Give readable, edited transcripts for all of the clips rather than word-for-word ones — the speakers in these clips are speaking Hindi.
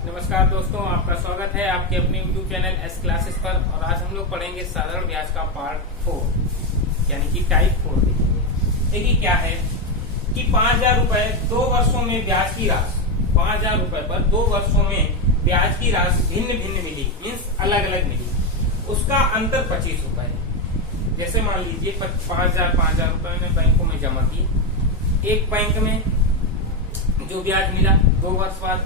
नमस्कार दोस्तों, आपका स्वागत है आपके अपने YouTube चैनल एस क्लासेस पर। और आज हम लोग पढ़ेंगे साधारण ब्याज का पार्ट 4 यानी कि टाइप 4 देखेंगे। देखिए क्या है कि 5,000 रुपए 2 वर्षों में ब्याज की राशि 5,000 रुपए पर 2 वर्षों में ब्याज की राशि भिन्न भिन्न मिली, मीन्स अलग अलग मिली। उसका अंतर 25 रुपए है। जैसे मान लीजिए 5,000 रुपए में बैंकों में जमा किए, एक बैंक में जो ब्याज मिला 2 वर्ष बाद,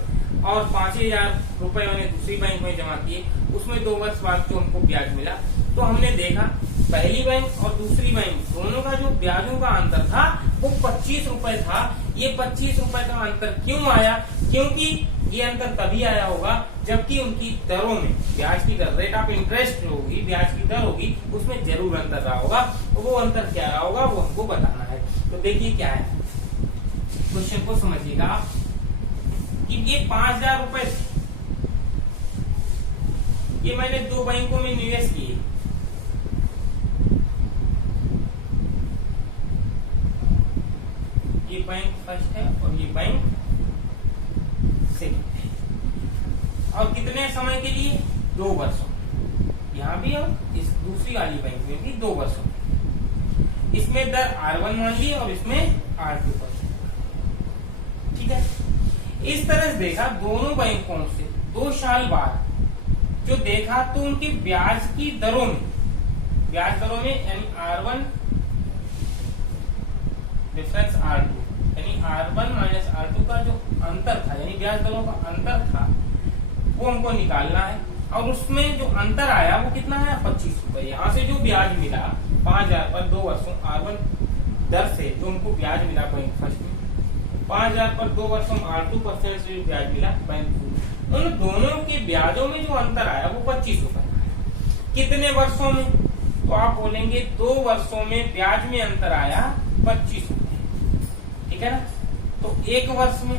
और 5,000 रुपए मैंने दूसरी बैंक में जमा किए, उसमें 2 वर्ष बाद जो हमको ब्याज मिला। तो हमने देखा पहली बैंक और दूसरी बैंक दोनों का जो ब्याजों का अंतर था वो 25 रुपए था। ये 25 रुपए का अंतर क्यों आया? क्योंकि ये अंतर तभी आया होगा जबकि उनकी दरों में, ब्याज की दर, रेट ऑफ इंटरेस्ट होगी, ब्याज की दर होगी, उसमें जरूर अंतर रहा होगा। तो वो अंतर क्या रहा होगा वो हमको बताना है। तो देखिए क्या है, क्वेश्चन को समझिएगा आप कि ये 5,000 रुपए ये मैंने 2 बैंकों में निवेश किए। ये बैंक फर्स्ट है और ये बैंक सेकंड है। और कितने समय के लिए? 2 वर्षों। यहाँ भी और इस दूसरी वाली बैंक में भी 2 वर्षों। इसमें दर R1 मान ली और इसमें R2 पर। ठीक है, इस तरह से देखा दोनों बैंकों से 2 साल बाद जो देखा तो उनकी ब्याज की दरों में, यानी R1 डिफरेंस R2 यानी R1 माइनस R2 का जो अंतर था, यानी ब्याज दरों का अंतर था, वो हमको निकालना है। और उसमें जो अंतर आया वो कितना आया? 25 रुपए। यहाँ से जो ब्याज मिला 5,000 पर 2 वर्षों R1 दर से जो उनको ब्याज मिला बैंक फर्स्ट में, 5,000 पर 2 वर्षों R2% से जो ब्याज मिला बैंक टू, उन दोनों के ब्याजों में जो अंतर आया वो 25 रुपए। कितने वर्षों में? तो आप बोलेंगे 2 वर्षों में ब्याज में अंतर आया 25 रुपए। ठीक है ना? तो 1 वर्ष में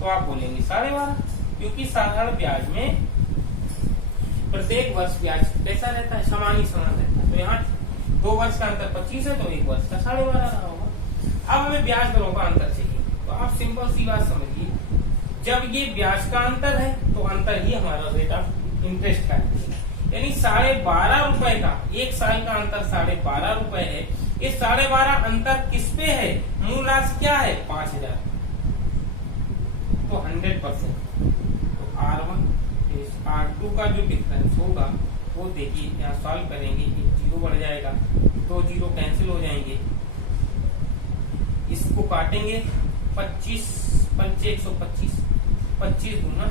तो आप बोलेंगे 12.5, क्योंकि साधारण ब्याज में प्रत्येक वर्ष ब्याज कैसा रहता है? समान ही समान रहता है। तो यहाँ 2 वर्ष का अंतर 25 है तो 1 वर्ष का 12.5 रहा होगा। अब हमें ब्याज दरों का अंतर चाहिए। तो आप सिंपल सी बात समझिए, जब ये ब्याज का अंतर है तो अंतर ही हमारा रेट ऑफ इंटरेस्ट का है। यानी 12.5 रुपए का 1 साल का अंतर 12.5 रुपए है। ये 12.5 अंतर किस पे है? मूल राशि क्या है? 5,000। तो 100%। तो R1 R2 का जो डिफरेंस होगा वो देखिए, यहाँ सॉल्व करेंगे, 1 जीरो बढ़ जाएगा, 2 जीरो कैंसिल हो जाएंगे, इसको काटेंगे 25 पंचे 125, 25 गुना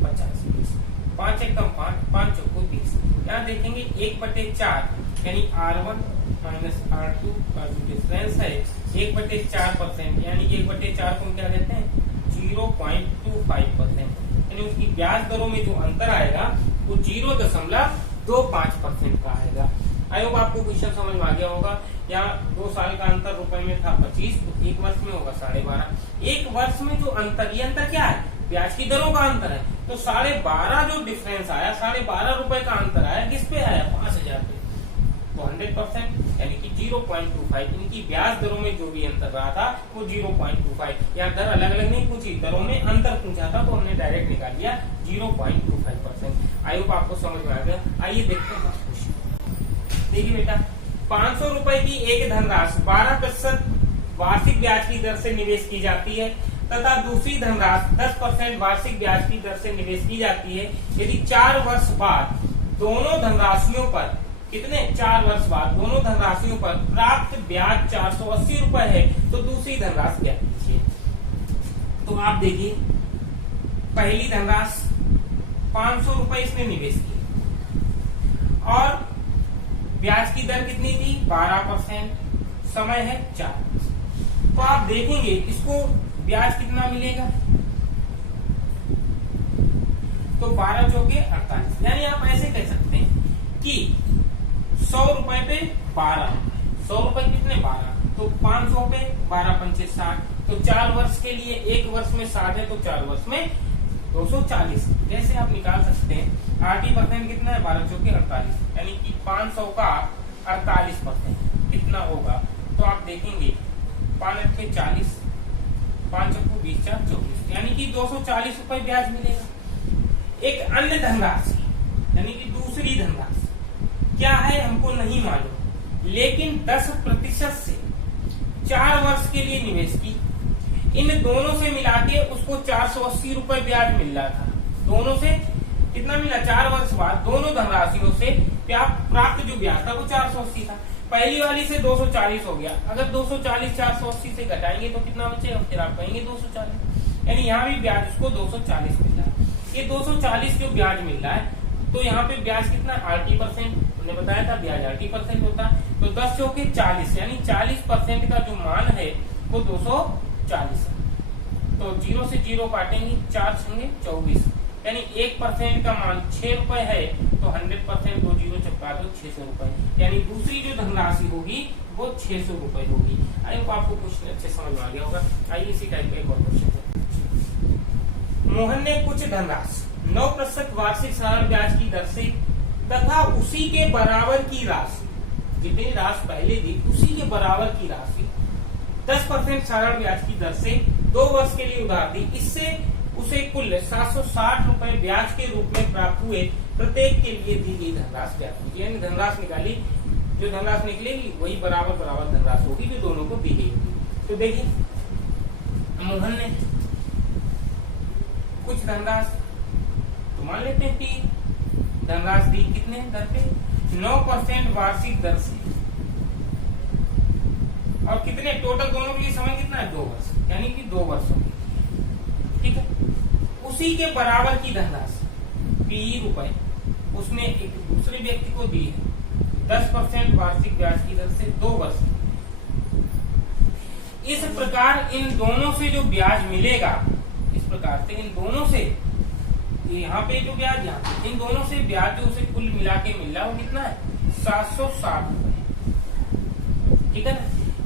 50, 5 एकम 5, 5 चौको 20। यहाँ देखेंगे 1/4 यानी R1 माइनस R2 का जो डिफरेंस है 1/4%, यानी 1/4 को क्या कहते हैं? 0.25%। यानी उसकी ब्याज दरों में जो अंतर आएगा वो 0.25% का आएगा। आई होप आपको क्वेश्चन समझ में आ गया होगा। यहाँ 2 साल का अंतर रुपए में था 25, तो 1 वर्ष में होगा 12.5। 1 वर्ष में जो अंतर, ये अंतर क्या है? ब्याज की दरों का अंतर है। तो 12.5 जो डिफरेंस आया, 12.5 रुपए का अंतर आया, किस पे आया? 5,000 पे। तो 100% यानी कि 0.25। इनकी ब्याज दरों में जो भी अंतर रहा था वो 0.25। यहाँ दर अलग अलग नहीं पूछी, दरों में अंतर पूछा था तो हमने डायरेक्ट निकाल लिया 0.25%। आई होप आपको समझ में आ गया। आइए देखते हैं क्वेश्चन। देखिए बेटा, 500 रुपए की एक धनराशि 12% वार्षिक ब्याज की दर से निवेश की जाती है तथा दूसरी धनराशि 10% वार्षिक ब्याज की दर से निवेश की जाती है। यदि 4 वर्ष बाद दोनों धनराशियों पर, कितने? 4 वर्ष बाद दोनों धनराशियों पर प्राप्त ब्याज 480 रुपए है तो दूसरी धनराशि क्या कीजिए? तो आप देखिए, पहली धनराशि 500 रुपए इसने निवेश किया और ब्याज की दर कितनी थी? 12%, समय है 4। तो आप देखेंगे इसको ब्याज कितना मिलेगा? तो 12 चौके 48। यानी आप ऐसे कह सकते हैं कि 100 रुपए पे 12, 100 रुपए कितने? 12। तो 500 पे 12 पंचे 60। तो 4 वर्ष के लिए, 1 वर्ष में 60 है तो 4 वर्ष में 240। जैसे आप निकाल सकते हैं 80% कितना है? 12 चौके 48, यानी कि 500 का 48% कितना होगा? तो आप देखेंगे 5 के 40, 5 चौको 20, 4 24, यानी कि 240 रुपए ब्याज मिलेगा। एक अन्य धनराशि यानी कि दूसरी धनराशि क्या है हमको नहीं मालूम, लेकिन 10% से 4 वर्ष के लिए निवेश की। इन दोनों से मिला के उसको 480 रुपए ब्याज मिल रहा था। दोनों से कितना मिला? 4 वर्ष बाद दोनों धनराशियों से प्राप्त जो ब्याज था वो 480 था। पहली वाली से 240 हो गया। अगर 240 480 से घटाएंगे तो कितना बचेगा? फिर आप कहेंगे 240, यानी यहाँ भी ब्याज उसको 240 मिल रहा है। ये 240 जो ब्याज मिल रहा है तो यहाँ पे ब्याज कितना? 80%। हमने बताया था ब्याज 80% होता है। तो 10 चौके 40 यानी 40% का जो मान है वो 240 है। तो 0 से 0 काटेंगे, 4 छंगे 24, यानी 1% का मान 6 रुपए है। तो 100% 2 0 चपका दो 600 रुपए, यानी दूसरी जो धनराशि होगी वो 600 रुपए होगी। आई होप आपको क्वेश्चन अच्छे समझ में आ गया होगा। आइए इसी टाइप का एक और क्वेश्चन है। मोहन ने कुछ धनराशि 9% वार्षिक साधारण ब्याज की दर से तथा उसी के बराबर की राशि, जितनी राशि पहले दी उसी के बराबर की राशि 10% साधारण ब्याज की दर से 2 वर्ष के लिए उधार दी। इससे उसे कुल 760 रुपए ब्याज के रूप में प्राप्त हुए। प्रत्येक के लिए दी गई धनराशि ज्ञात कीजिए, यानी धनराशि निकाली, जो धनराशि निकलेगी वही बराबर बराबर धनराशि होगी जो दोनों को दी गई होगी। तो देखिए मोहन ने कुछ धनराशि तो मान लेते हैं कि धनराशि दी कितने दर पे? 9% वार्षिक दर से, और कितने टोटल दोनों के लिए समय कितना है? 2 वर्ष, यानी कि 2 वर्षों की। ठीक है, उसी के बराबर की धनराशि P रुपए उसने एक दूसरे व्यक्ति को दी है 10% वार्षिक ब्याज की दर से 2 वर्ष। इस प्रकार इन दोनों से जो ब्याज मिलेगा, इस प्रकार से इन दोनों से, यहाँ पे जो ब्याज, यहाँ पे इन दोनों से ब्याज जो उसे कुल मिला के मिल रहा है वो कितना है? 760 रुपए। ठीक है ना,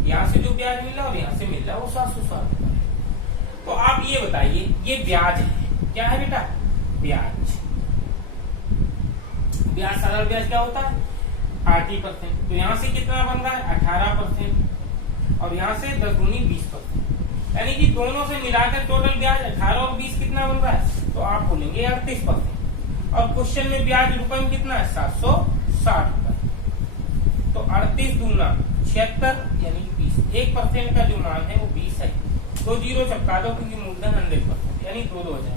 यहाँ से जो ब्याज मिल रहा है और यहाँ से मिल रहा है वो 760 रुपए। तो आप ये बताइए, ये ब्याज है, क्या है बेटा? ब्याज। ब्याज साधारण ब्याज क्या होता है? 80%। तो यहाँ से कितना बन रहा है? 18%, और यहाँ से 10 दूनी 20%, यानी कि दोनों से मिलाकर टोटल ब्याज 18 और 20 कितना बन रहा है? तो आप बोलेंगे 38%। और क्वेश्चन में ब्याज रुपए में कितना है? 760 रुपए। तो 38 दूना 76 यानी कि 20। 1% का जो मान है वो 20 है। 2 0 चपका दो क्योंकि मूलधन 100%, यानी 2000,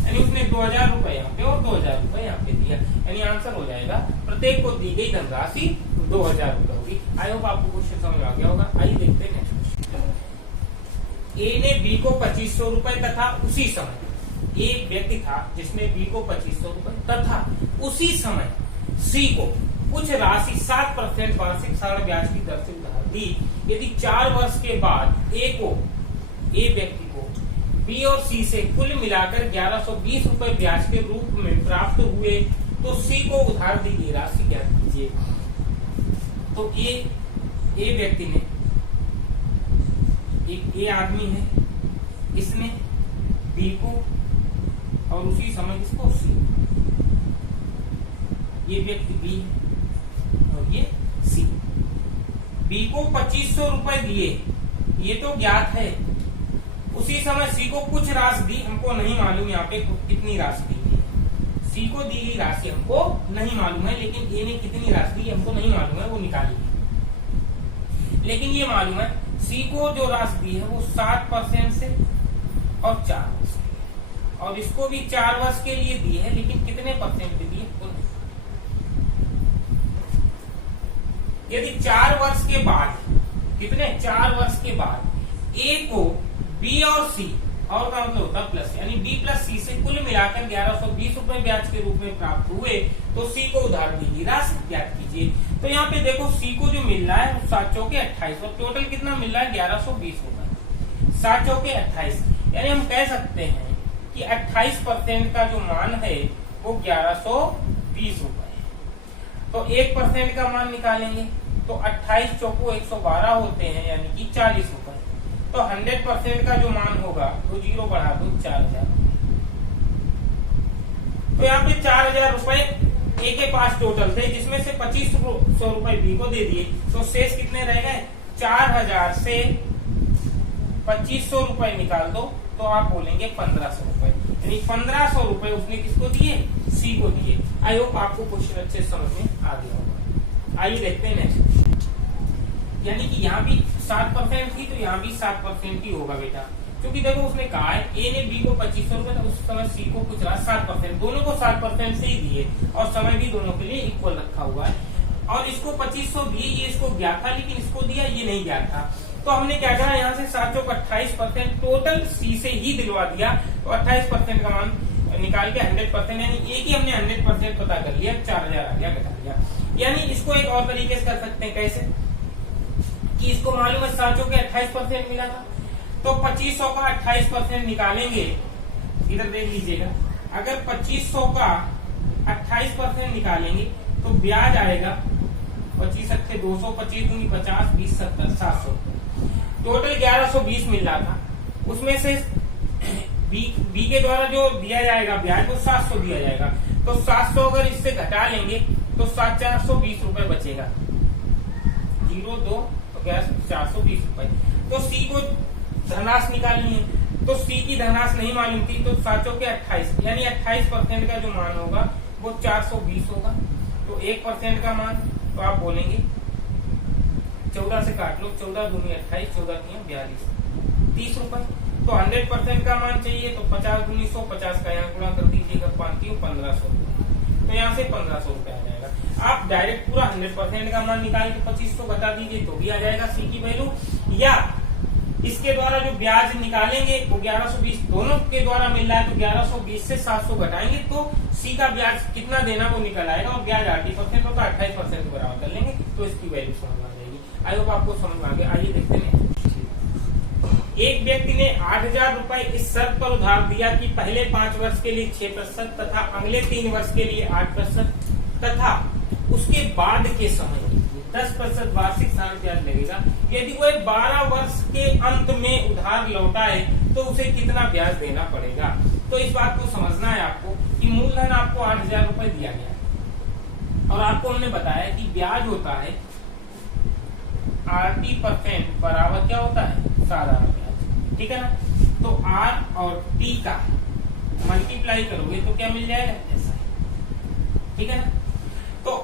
यानी उसने 2000 रुपए यहाँ पे और 2000 रुपए यहाँ पे दिया, यानी आंसर हो जाएगा प्रत्येक को दी गई धनराशि 2000 रुपए होगी। आई होप आपको क्वेश्चन समझ आ गया होगा। आइए देखते हैं नेक्स्ट क्वेश्चन। ए ने बी को 2500 रुपए तथा उसी समय, एक व्यक्ति था जिसने बी को 2500 रुपए तथा उसी समय सी को कुछ राशि 7% वार्षिक साधारण ब्याज की दर से उधार दी। यदि 4 वर्ष के बाद ए व्यक्ति को बी और सी से कुल मिलाकर 1120 रुपए ब्याज के रूप में प्राप्त हुए तो सी को उधार दी गई राशि ज्ञात कीजिए। तो ए व्यक्ति ने, एक ए आदमी है, इसने बी को और उसी समय इसको सी, ये व्यक्ति बी है और ये सी, बी को 2500 रुपए दिए, ये तो ज्ञात है। उसी समय सी को कुछ राशि दी, हमको नहीं मालूम यहाँ पे कितनी राशि दी है। सी को दी गई राशि हमको नहीं मालूम है, लेकिन ए ने कितनी राशि दी हमको नहीं मालूम है, वो निकाली। लेकिन ये मालूम है सी को जो राशि दी है वो 7% से और 4 वर्ष, और इसको भी 4 वर्ष के लिए दी है, लेकिन कितने परसेंट पे दी है? यदि 4 वर्ष के बाद, कितने 4 वर्ष के बाद ए को बी और सी, और का मतलब होता प्लस, यानी बी प्लस सी से कुल मिलाकर 1120 रुपए ब्याज के रूप में प्राप्त हुए तो सी को उधार दी गई राशि ज्ञात कीजिए। तो यहाँ पे देखो सी को जो मिल रहा है 7 चौके 28 और टोटल कितना मिल रहा है? 1120 रुपए। 7 चौके 28, यानी हम कह सकते हैं कि 28% का जो मान है वो 1120 रुपए है। तो 1% का मान निकालेंगे तो 28 चौको 112 होते हैं, यानी कि 40 रुपए। तो 100% का जो मान होगा तो 0 बढ़ा दो 4000। तो यहाँ पे 4000 रुपए ए के पास टोटल थे, जिसमें से 2500 रुपए बी को दे दिए, तो शेष कितने रह गए? 4000 से 2500 रुपए निकाल दो तो आप बोलेंगे 1500 रुपए। यानी 1500 रुपए उसने किसको दिए, सी को दिए। आई होप आपको क्वेश्चन अच्छे समझ में आ गया होगा। आइए देखते हैं नेक्स्ट। यानी कि यहाँ भी 7% थी तो यहाँ भी 7% ही होगा बेटा, क्योंकि देखो उसने कहा है ए ने बी को 2500 रुपए, तो उस समय सी को कुछ रहा 7%, दोनों को 7% से ही दिए और समय भी दोनों के लिए इक्वल रखा हुआ है। और इसको 2500 दिए, ये इसको ज्ञात था लेकिन इसको दिया ये नहीं ज्ञात था, तो हमने क्या करा यहाँ से 7 चौक 28% टोटल सी से ही दिलवा दिया, तो 28% का मान निकाल के 100%, यानी एक ही हमने 100% पता कर लिया, 4000 आ गया, घटा दिया। यानी इसको एक और तरीके से कर सकते हैं, कैसे कि इसको मालूम है 7 चौके 28% मिला था, तो 2500 का 28% निकालेंगे, इधर देख लीजिएगा, अगर 2500 का 28% निकालेंगे तो ब्याज आएगा 25 अट्ठे 200, 25 दूनी 50, 20 70 700, टोटल 1120 मिल रहा था। उसमें से बी के द्वारा जो दिया जाएगा ब्याज वो 700 दिया जाएगा, तो 700 अगर इससे घटा लेंगे तो 420 रुपए बचेगा, 0 2 तो क्या 420 रुपए। तो सी को धनराशि निकालनी है, तो सी की धनराशि नहीं मालूम थी, तो 7 चौके 28 यानी 28% का जो मान होगा वो 420 होगा। तो 1% का मान तो आप बोलेंगे 14 से काट लो, 14 दूनी 28, 14 तीन 42, 30 रुपए। तो 100% का मान चाहिए तो 50 दूनी 100, 50 का यहाँ गुणा कर दीजिएगा, 1500, तो यहाँ से 1500 रुपए आ जाएगा। आप डायरेक्ट पूरा 100% का मान निकाल के 2500 बता दीजिए तो भी आ जाएगा सी की वैल्यू, या इसके द्वारा जो ब्याज निकालेंगे वो 1120 दोनों के द्वारा मिल रहा है, तो 1120 से 700 घटाएंगे तो सी का ब्याज कितना देना वो निकल आएगा, और ब्याज 80% होगा, 28% बराबर कर लेंगे तो इसकी वैल्यू समझ आ जाएगी। आई होप आपको समझ आ गया। आइए देखते हैं, एक व्यक्ति ने 8000 रुपए इस शर्त पर उधार दिया कि पहले 5 वर्ष के लिए 6% तथा अगले 3 वर्ष के लिए 8% तथा उसके बाद के समय 10% वार्षिक साल ब्याज लगेगा। यदि वो 12 वर्ष के अंत में उधार लौटाए तो उसे कितना ब्याज देना पड़ेगा। तो इस बात को समझना है आपको कि मूलधन आपको 8000 रुपए दिया गया है और आपको हमने बताया कि ब्याज होता है 80% बराबर क्या होता है, साधारण ब्याज, ठीक है ना। तो R और T का मल्टीप्लाई करोगे तो क्या मिल जाएगा, ऐसा, ठीक है ना। तो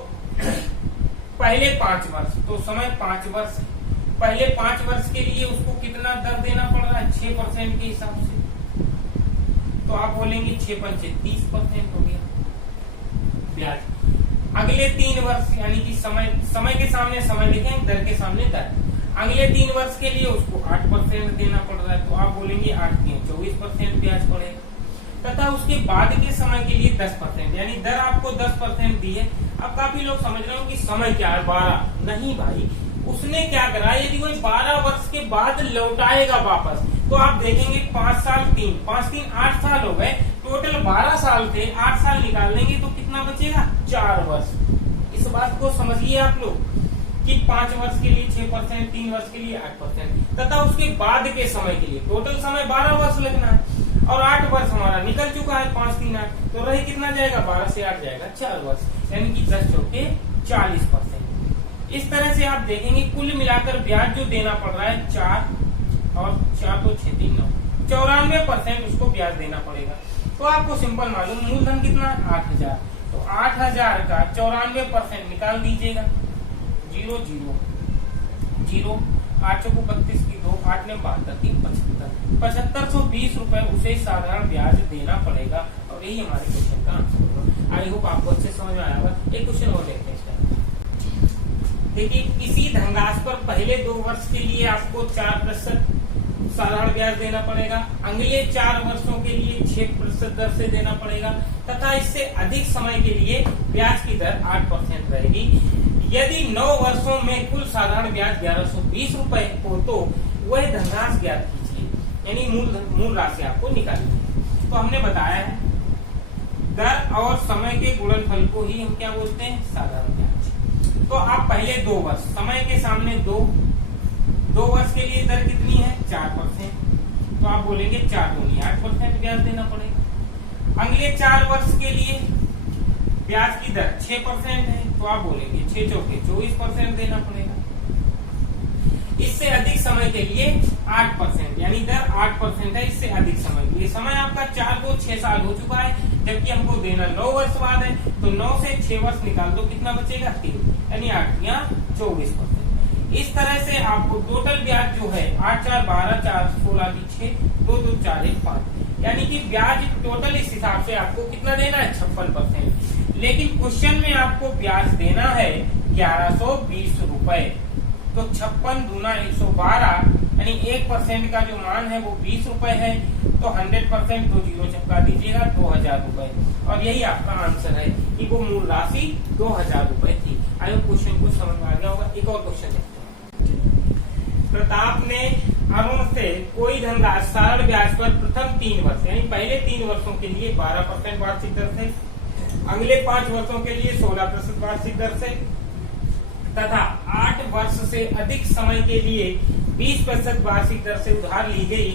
पहले 5 वर्ष, तो समय 5 वर्ष, पहले 5 वर्ष के लिए उसको कितना दर देना पड़ रहा है, 6% के हिसाब से, तो आप बोलेंगे 6 पंचे 30% हो गया ब्याज। अगले 3 वर्ष यानी कि समय के सामने समय लिखेंगे, दर के सामने दर, अगले 3 वर्ष के लिए उसको 8% देना पड़ रहा है, तो आप बोलेंगे 8 3 24% ब्याज पड़ेगा। तथा उसके बाद के समय के लिए 10%, यानी दर आपको 10% दी है। अब काफी लोग समझ रहे हो कि समय क्या है 12, नहीं भाई, उसने क्या करा, यदि कोई 12 वर्ष के बाद लौटाएगा वापस तो आप देखेंगे 5 साल 3 5 3 8 साल हो गए, टोटल 12 साल थे, 8 साल निकाल लेंगे तो कितना बचेगा, 4 वर्ष। इस बात को समझिए आप लोग कि 5 वर्ष के लिए 6%, 3 वर्ष के लिए 8%, तथा उसके बाद के समय के लिए टोटल समय 12 वर्ष लगना है और 8 वर्ष हमारा निकल चुका है, 5 3 8, तो रहे कितना जाएगा, 12 से 8 जाएगा 4 वर्ष, यानी कि 10 चौके 40%। इस तरह से आप देखेंगे कुल मिलाकर ब्याज जो देना पड़ रहा है 4 और 4 तो 6 3 9 94% उसको ब्याज देना पड़ेगा। तो आपको सिंपल मालूम, मूलधन कितना है 8000, तो 8000 का 94% निकाल दीजिएगा, 0 0 0, 8 चौको 32 की 2, 8 ने 72 3 75, 7520 रुपए उसे साधारण ब्याज देना पड़ेगा, और यही हमारे क्वेश्चन का आंसर होगा। आई होप आपको अच्छे समझ में आया होगा। एक क्वेश्चन और देखते हैं इसका। देखिए, किसी धनराशि पर पहले 2 वर्ष के लिए आपको 4% साधारण ब्याज देना पड़ेगा, अगले 4 वर्षों के लिए 6% दर से देना पड़ेगा, तथा इससे अधिक समय के लिए ब्याज की दर 8% रहेगी। यदि 9 वर्षों में कुल साधारण ब्याज 1120 रुपए हो तो वह धनराशि ज्ञात कीजिए, यानी मूल राशि आपको निकालनी है। तो हमने बताया है दर और समय के गुणनफल को ही हम क्या बोलते हैं, साधारण ब्याज। तो आप पहले 2 वर्ष, समय के सामने 2 वर्ष के लिए दर कितनी है 4%, तो आप बोलेंगे 4 दूनी 8% ब्याज देना पड़ेगा। अगले 4 वर्ष के लिए ब्याज की दर 6% है, तो आप बोलेंगे 6 चौके 24% देना पड़ेगा। इससे अधिक समय के लिए 8%, यानी दर 8% है इससे अधिक समय के लिए। समय आपका 4 को 6 साल हो चुका है, जबकि हमको देना 9 वर्ष बाद है, तो 9 से 6 वर्ष निकाल दो, कितना बचेगा 3, यानी 8 या 24%। इस तरह से आपको टोटल ब्याज जो है 8 4 12 4 16 की 6 2 2 4 1 5, यानी कि ब्याज टोटल इस हिसाब से आपको कितना देना है 56%। लेकिन क्वेश्चन में आपको ब्याज देना है 1120 रुपए। तो 56 दूना 112, यानी 1% का जो मान है वो 20 रुपए है, तो 100% तो जीरो चिपका दीजिएगा 2000 रुपए, और यही आपका आंसर है कि वो मूल राशि 2000 रुपए थी। आई होप क्वेश्चन को समझ में आ गया होगा। एक और क्वेश्चन देखते हैं। प्रताप ने अरुण से कोई धनराशि सरल ब्याज पर प्रथम 3 वर्ष, यानी पहले 3 वर्षों के लिए 12% वार्षिक दर से, अगले 5 वर्षों के लिए 16% वार्षिक दर से तथा 8 वर्ष से अधिक समय के लिए 20% वार्षिक दर से उधार ली गई।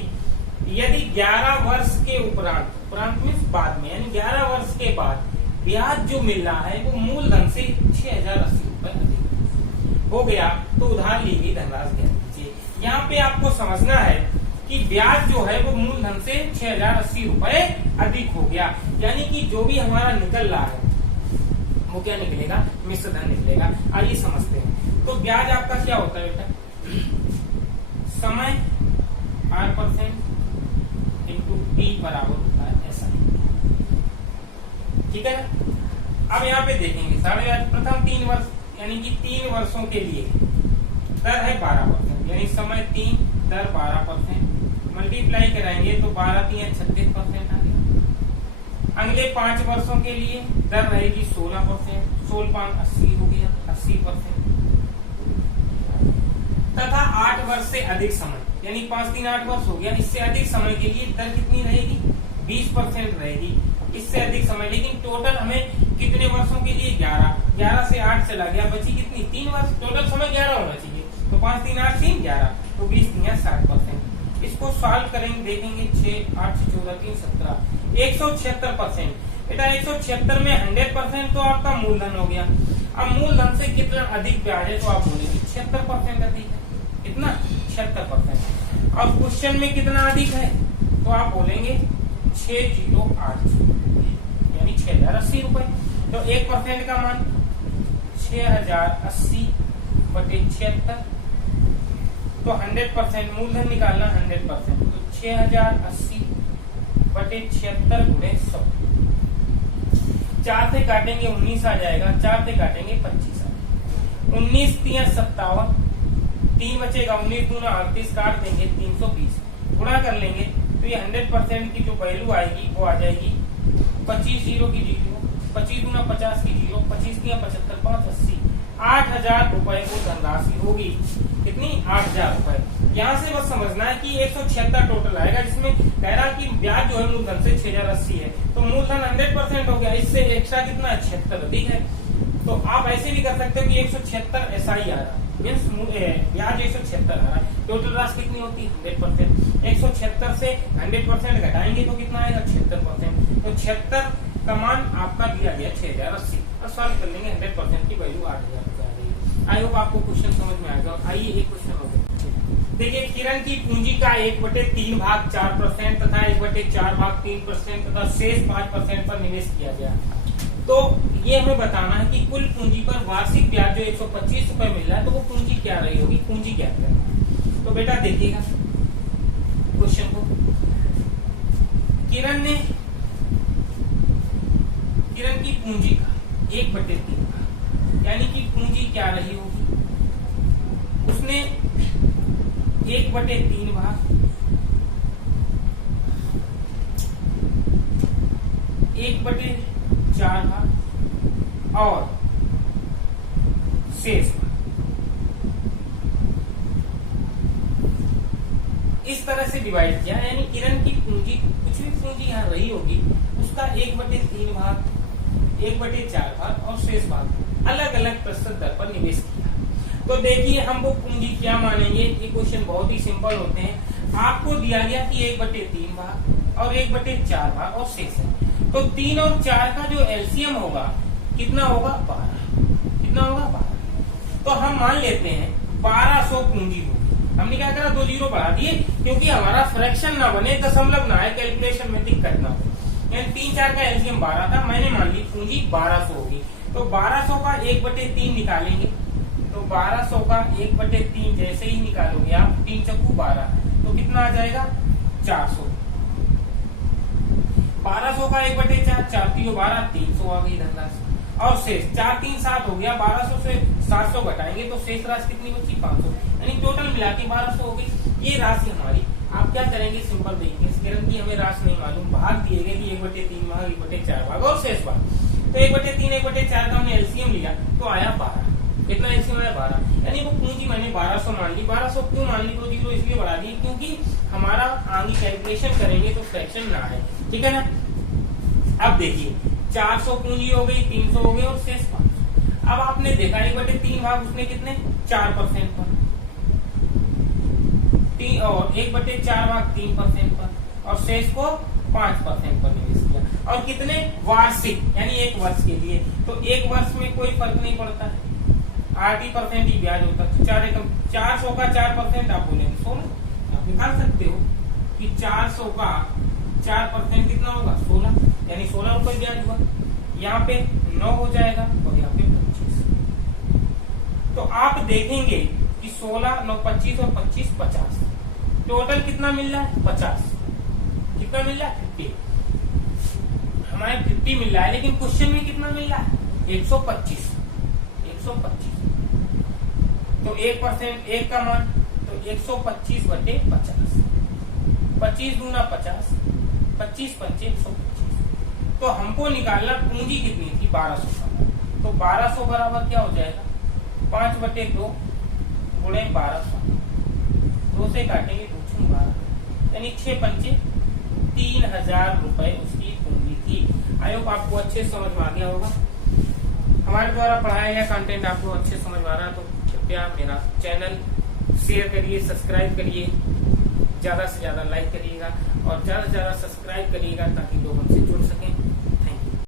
यदि 11 वर्ष के उपरांत में बाद में, यानी 11 वर्ष के बाद ब्याज जो मिल रहा है वो मूलधन से 6080 रुपए अधिक हो गया, तो उधार ली गई धनराशि ज्ञात कीजिए। यहाँ पे आपको समझना है कि ब्याज जो है वो मूलधन से 6080 रुपए अधिक हो गया, यानी कि जो भी हमारा निकल रहा है वो क्या निकलेगा, मिश्र धन निकलेगा। आइए समझते हैं। तो ब्याज आपका क्या होता है बेटा, समय 8% इंटू टी बराबर होता है ऐसा, ठीक है ना। अब यहाँ पे देखेंगे साढ़े ब्याज प्रथम 3 वर्ष, यानी कि 3 वर्षों के लिए दर है 12%, यानी समय 3 दर 12%, मल्टीप्लाई कराएंगे तो 12 3 36% आ गया। अगले 5 वर्षों के लिए दर रहेगी 16%, 16 5 80 हो गया 80%, तथा 8 वर्ष से अधिक समय, यानी 5 3 8 वर्ष हो गया, इससे अधिक समय के लिए दर कितनी रहेगी 20% रहेगी, इससे अधिक समय। लेकिन टोटल हमें कितने वर्षों के लिए 11 से 8 चला गया, बची कितनी 3 वर्ष, टोटल समय 11 होना चाहिए, तो 5 3 8 3 11, तो 20 3 60%। इसको सॉल्व करेंगे, देखेंगे 6 8 से 14 3 17, 176%। बेटा 176 में 100% तो आपका मूलधन हो गया। अब मूलधन से कितना अधिक ब्याज है, तो आप बोलेंगे 76% अधिक है, कितना 76%। और क्वेश्चन में कितना अधिक है, तो आप बोलेंगे 6080, यानी 6080 रुपए। तो 1% का मान 6080 बटे 76, तो 100% मूलधन निकालना 100%, तो 6080 बटे 76 गुणे 100, 4 से काटेंगे 19 आ जाएगा, 4 से काटेंगे 25 आ जाएगा, 19 3 57, 3 बचेगा, 19 दूना 38, काट देंगे 320, गुणा कर लेंगे तो ये 100% की जो वैल्यू आएगी वो आ जाएगी 25 जीरो की जीरो, 25 दूना 50 की जीरो, 25 दिया 75 5 80, 8000 रुपए को धनराशि होगी। कितनी 8000 रुपए। यहाँ से बस समझना है कि 176 टोटल आएगा, जिसमें कह रहा कि ब्याज जो है मूलधन से 6080 है, तो मूलधन 100% हो गया, इससे एक्स्ट्रा कितना है 76 अधिक है। तो आप ऐसे भी कर सकते हो कि 176 ऐसा ही आ रहा मीन्स ब्याज 176 आ रहा है, टोटल राशि कितनी होती है 100%। 176 से 100% घटाएंगे तो कितना आएगा 76%। तो 76 का मान आपका दिया गया 6080, और सॉल्व कर लेंगे 100% की वैल्यू 8000 रुपए आ गई। आई होप आपको क्वेश्चन समझ में आएगा। आइए एक क्वेश्चन हो गया। देखिए किरण की पूंजी का 1/3 भाग 4% तथा 1/4 भाग 3% तथा शेष 5% पर निवेश किया गया। तो ये हमें बताना है कि कुल पूंजी पर वार्षिक ब्याज जो 125 रुपए मिल रहा है, तो वो पूंजी क्या रही होगी, पूंजी क्या है। तो बेटा देखिएगा क्वेश्चन को, किरण की पूंजी का 1/3, यानी कि पूंजी क्या रही होगी, उसने 1/3 भाग 1/4 भाग और शेष इस तरह से डिवाइड किया, यानी किरण की पूंजी, कुछ भी पूंजी यहाँ रही होगी, उसका 1/3 भाग 1/4 भाग और शेष भाग अलग अलग प्रतिशत दर पर निवेश किया। तो देखिए हम वो पूंजी क्या मानेंगे, ये क्वेश्चन बहुत ही सिंपल होते हैं। आपको दिया गया कि 1/3 भाग और 1/4 भाग और शेष है, तो 3 और 4 का जो एलसीएम होगा कितना होगा 12, कितना होगा 12। तो हम मान लेते हैं 1200 पूंजी होगी, हमने क्या करा, 2 जीरो बढ़ा दिए क्योंकि हमारा फ्रैक्शन ना बने, दशमलव ना आए, कैलकुलेशन में दिक्कत ना हो। 3-4 का एलसीएम 12 था, मैंने मान ली पूंजी 1200 होगी, तो 1200 का 1/3 निकालेंगे। तो 1200 का 1/3 जैसे ही निकालोगे आप, 3 चक्कू 12, तो कितना आ जाएगा 400। 1200 का 1/4, 4 3 12, 300 आ गई धनराशि। और शेष 4 3 7 हो गया, 1200 से 700 घटाएंगे तो शेष राशि कितनी बची, 500, यानी टोटल मिला के 1200 हो गई। ये राशि हमारी, आप क्या करेंगे, सिंपल देखेंगे, की हमें राशि नहीं मालूम, भाग दिए गए कि 1/3 भाग, 1/4 भाग और शेष भाग। तो 1/3 1/4 का हमने एलसीएम लिया तो आया 12। कितना एलसीएम आया, 12, यानी वो पूंजी मैंने 1200 मान ली। 1200 क्यों मान ली, 2 जीरो इसलिए बढ़ा दी क्योंकि हमारा आगे कैलकुलेशन करेंगे तो फ्रैक्शन ना आए, ठीक है ना। अब देखिए 400 पूंजी हो गई, 300 हो गई और शेष 500। अब आपने देखा 1/3 भाग उसने कितने 4% पर, और 1/4 भाग 3% पर, और शेष को 5% पर निवेश किया। और कितने, वार्षिक, यानी 1 वर्ष के लिए। तो 1 वर्ष में कोई फर्क नहीं पड़ता है, 8% ही ब्याज होता है। 400 का 4% आप बोलेंगे 16, आप निकाल सकते हो कि 400 का 4% कितना होगा 16, यानी 16 रुपए ब्याज हुआ। यहाँ पे 9 हो जाएगा और यहाँ पे 25। तो आप देखेंगे कि 16 9 25 और 25 50, टोटल कितना मिल रहा है 50। कितना मिल रहा है 50, हमारे 50 मिल रहा है, लेकिन क्वेश्चन में कितना मिल रहा है 125। 125 तो 1% 1 का मान, तो 125/50, 25 दूना 50, 25 पंचे 125। तो हमको निकालना पूंजी कितनी थी 1200 का, तो 1200 बराबर क्या हो जाएगा 5/2 गुणे 1200, 2 से काटेंगे 2 12, यानी 6 पंचे 3000 रुपए उसकी पूंजी थी। आई होप आपको अच्छे समझ में आ गया होगा। हमारे द्वारा पढ़ाया गया कंटेंट आपको अच्छे समझ में आ रहा है तो कृपया मेरा चैनल शेयर करिए, सब्सक्राइब करिए, ज्यादा से ज्यादा लाइक करिएगा और ज्यादा से ज्यादा सब्सक्राइब करिएगा ताकि लोग हमसे जुड़ सकें।